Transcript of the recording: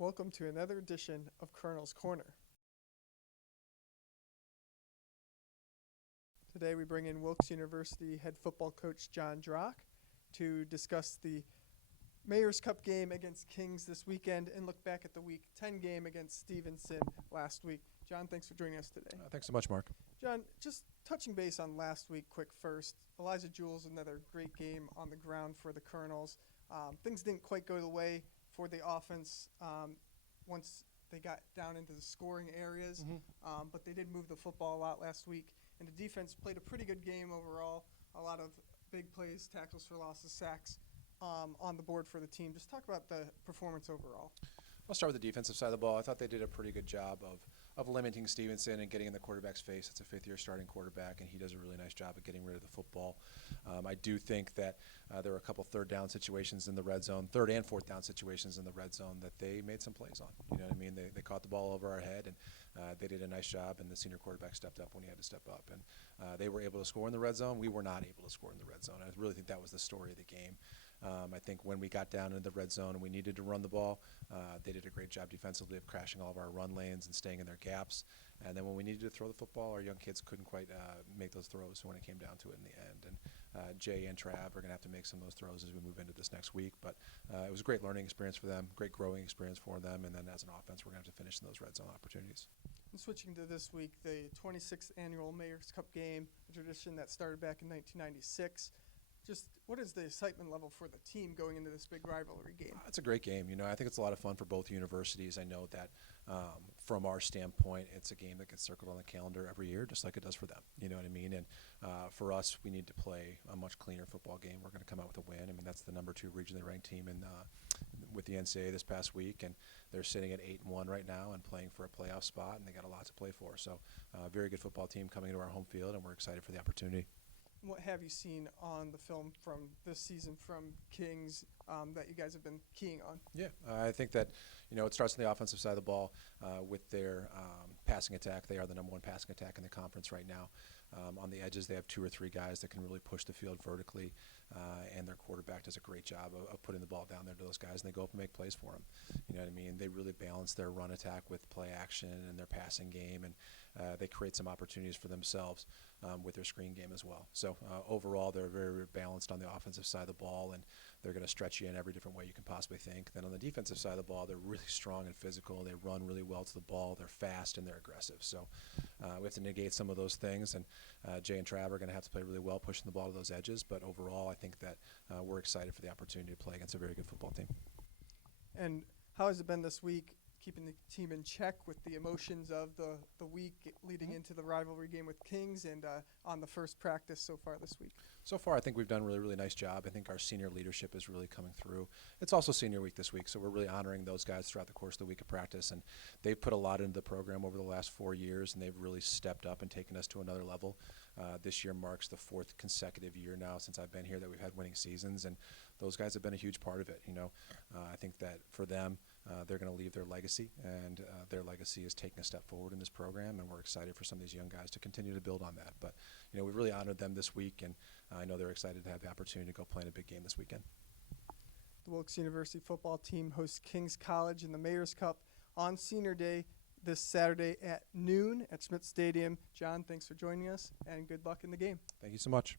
Welcome to another edition of Colonel's Corner. Today we bring in Wilkes University head football coach Jon Drach to discuss the Mayor's Cup game against Kings this weekend and look back at the Week 10 game against Stevenson last week. Jon, thanks for joining us today. Thanks so much, Mark. Jon, just touching base on last week quick first. Elijah Jules, another great game on the ground for the Colonels. Things didn't quite go the way for the offense once they got down into the scoring areas, but they did move the football a lot last week. And the defense played a pretty good game overall. A lot of big plays, tackles for losses, sacks on the board for the team. Just talk about the performance overall. I'll start with the defensive side of the ball. I thought they did a pretty good job of limiting Stevenson and getting in the quarterback's face. It's a fifth-year starting quarterback, and he does a really nice job of getting rid of the football. I do think that there were a couple third and fourth down situations in the red zone that they made some plays on. You know what I mean? They caught the ball over our head, and they did a nice job, and the senior quarterback stepped up when he had to step up. And they were able to score in the red zone. We were not able to score in the red zone. I really think that was the story of the game. I think when we got down into the red zone and we needed to run the ball, they did a great job defensively of crashing all of our run lanes and staying in their gaps. And then when we needed to throw the football, our young kids couldn't quite make those throws when it came down to it in the end. And Jay and Trav are going to have to make some of those throws as we move into this next week. But it was a great learning experience for them, great growing experience for them. And then as an offense, we're going to have to finish in those red zone opportunities. And switching to this week, the 26th annual Mayor's Cup game, a tradition that started back in 1996. Just what is the excitement level for the team going into this big rivalry game? It's a great game. You know, I think it's a lot of fun for both universities. I know that from our standpoint, it's a game that gets circled on the calendar every year, just like it does for them. You know what I mean? And for us, we need to play a much cleaner football game. We're going to come out with a win. I mean, that's the number 2 regionally ranked team with the NCAA this past week, and they're sitting at 8-1 right now and playing for a playoff spot, and they got a lot to play for. So, very good football team coming into our home field, and we're excited for the opportunity. What have you seen on the film from this season from Kings that you guys have been keying on? Yeah, I think that, it starts on the offensive side of the ball with their passing attack. They are the number 1 passing attack in the conference right now. On the edges, they have 2 or 3 guys that can really push the field vertically, and their quarterback does a great job of putting the ball down there to those guys, and they go up and make plays for them. You know what I mean? They really balance their run attack with play action and their passing game, and they create some opportunities for themselves with their screen game as well. So overall, they're very, very balanced on the offensive side of the ball, and they're going to stretch you in every different way you can possibly think. Then on the defensive side of the ball, they're really strong and physical. They run really well to the ball. They're fast and they're aggressive. So we have to negate some of those things, and Jay and Trav are going to have to play really well pushing the ball to those edges. But overall, I think that we're excited for the opportunity to play against a very good football team. And how has it been this week, keeping the team in check with the emotions of the week leading into the rivalry game with Kings and on the first practice so far this week? So far, I think we've done a really, really nice job. I think our senior leadership is really coming through. It's also senior week this week, so we're really honoring those guys throughout the course of the week of practice. And they've put a lot into the program over the last 4 years, and they've really stepped up and taken us to another level. This year marks the 4th consecutive year now since I've been here that we've had winning seasons, and those guys have been a huge part of it. I think that for them, they're going to leave their legacy, and their legacy is taking a step forward in this program, and we're excited for some of these young guys to continue to build on that. But, we've really honored them this week, and I know they're excited to have the opportunity to go play in a big game this weekend. The Wilkes University football team hosts Kings College in the Mayor's Cup on Senior Day this Saturday at noon at Schmidt Stadium. Jon, thanks for joining us, and good luck in the game. Thank you so much.